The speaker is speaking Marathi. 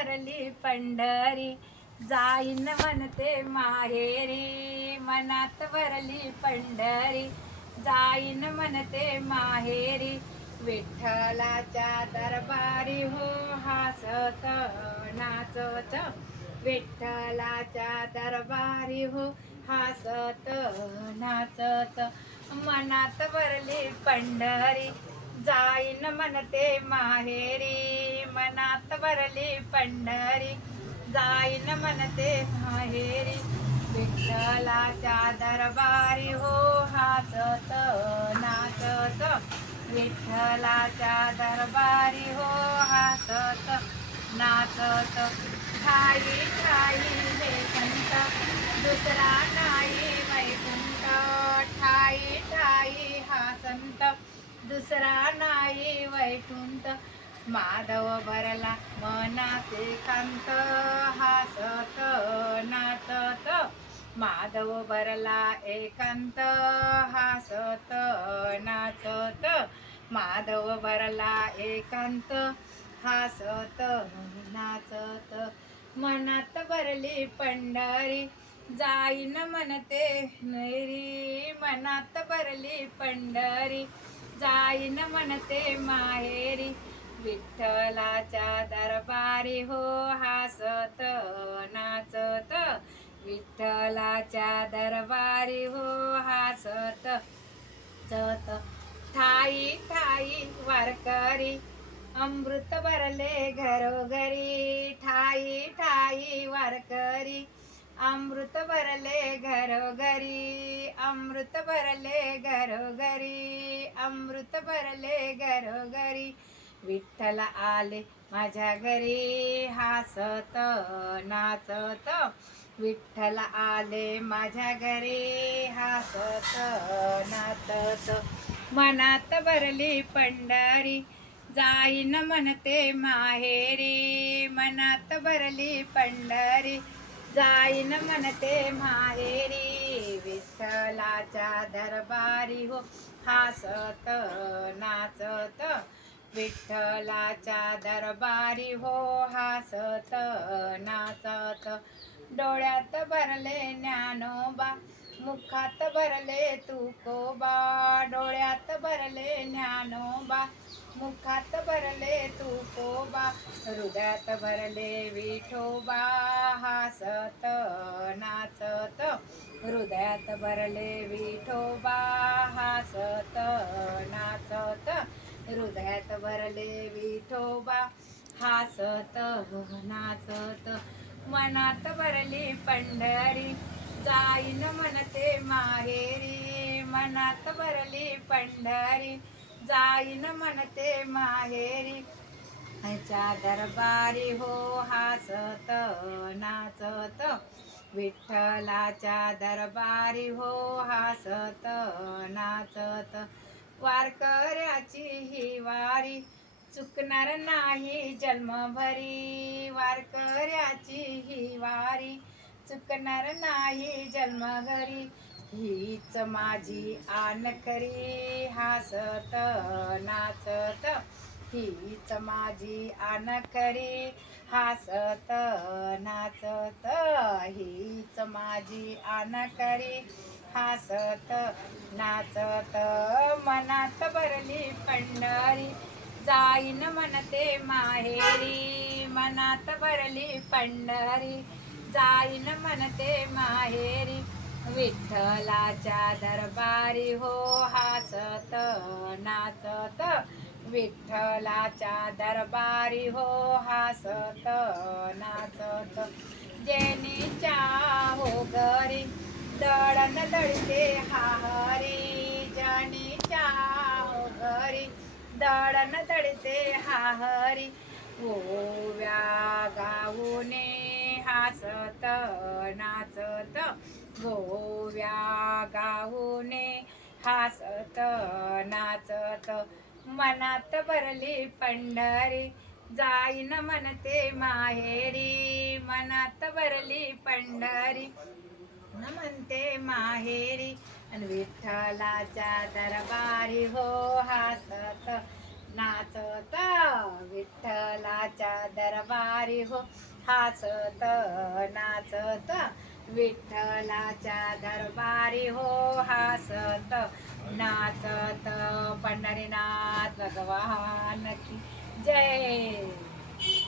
भरली पंढरी. जाईन म्हणते माहेरी मनात भरली पंढरी. जाईन म्हणते माहेरी विठ्ठलाच्या दरबारी हो हासत नाचत. विठ्ठलाच्या दरबारी हो हासत नाचत. मनात भरली पंढरी जाईन म्हणते माहेरी मनात भरली पंढरी जाईन म्हणते माहेरी. विठ्ठलाच्या दरबारी हो हासत नाचत. विठ्ठलाच्या दरबारी हो हासत नाचत. ठाई ठाई हे संत दुसरा नाही वैकुंठ. ठाई ठाई हा संत दुसरा नाही वैकुंठ. माधव भरला मनाचे कांत हासत नाचत. माधव भरला एकांत हासत नाचत. माधव भरला एकांत हासत नाचत. मनात भरली पंढरी जाईन म्हणते नैरी. मनात भरली पंढरी जाईन म्हणते माहेरी. विठ्ठलाच्या दरबारी हो हासत नाचत. विठ्ठलाच्या दरबारी हो हासत. चत ठाई ठाई वारकरी अमृत भरले घरोघरी. ठाई ठाई वारकरी अमृत भरले घरोघरी. अमृत भरले घरोघरी अमृत भरले घरोघरी. विठ्ठल आले माझ्या घरी हसत नाचत. विठ्ठल आले माझ्या घरी हसत नाचत. मनात भरली पंढरी जाईन म्हणते माहेरी. मनात भरली पंढरी जाईन म्हणते माहेरी. विठ्ठलाच्या दरबारी हो हसत नाचत. विठ्ठलाच्या दरबारी हो हासत नाचत डोळ्यात भरले ज्ञानोबा मुखात भरले तुकोबा डोळ्यात भरले ज्ञानोबा मुखात भरले तुकोबा हृदयात भरले विठोबा हासत नाचत हृदयात भरले विठोबा हासत नाचत हृदयात भरले विठोबा हासत नाचत मनात भरली पंढरी जाईन म्हणते माहेरी. मनात भरली पंढरी जाईन म्हणते माहेरी. च्या दरबारी हो हासत नाचत. विठ्ठलाच्या दरबारी हो हासत नाचत. वारकऱ्याची ही वारी. चुकणार नाही जन्मभरी. वारकऱ्याची ही वारी. चुकणार नाही जन्मघरी हीच माझी आनकरी. हसत नाचत. हीच माझी आनकरी. हसत नाचत. हीच माझी आनकरी. हसत नाचत मनात भरली पंढरी. जाईन म्हणते माहेरी मनात भरली पंढरी. जाईन म्हणते माहेरी विठ्ठलाच्या दरबारी हो हसत नाचत. विठ्ठलाच्या दरबारी हो हासत नाचत. जेनीच्या हो घरी दळण दळते हाहरी जनीच्या हो घरी. दळण दळते हाहरी गोव्या गाऊने हासत नाचत. गोव्या गाऊने हासत नाचत. मनात भरली पंढरी जाईन म्हणते माहेरी. मनात भरली पंढरी न म्हणते माहेरी आणि विठ्ठलाच्या दरबारी हो हासत नाचत. विठ्ठलाच्या दरबारी हो हसत नाचत. विठ्ठलाच्या दरबारी हो हसत नाचत. पंढरीनाथ भगवान की जय.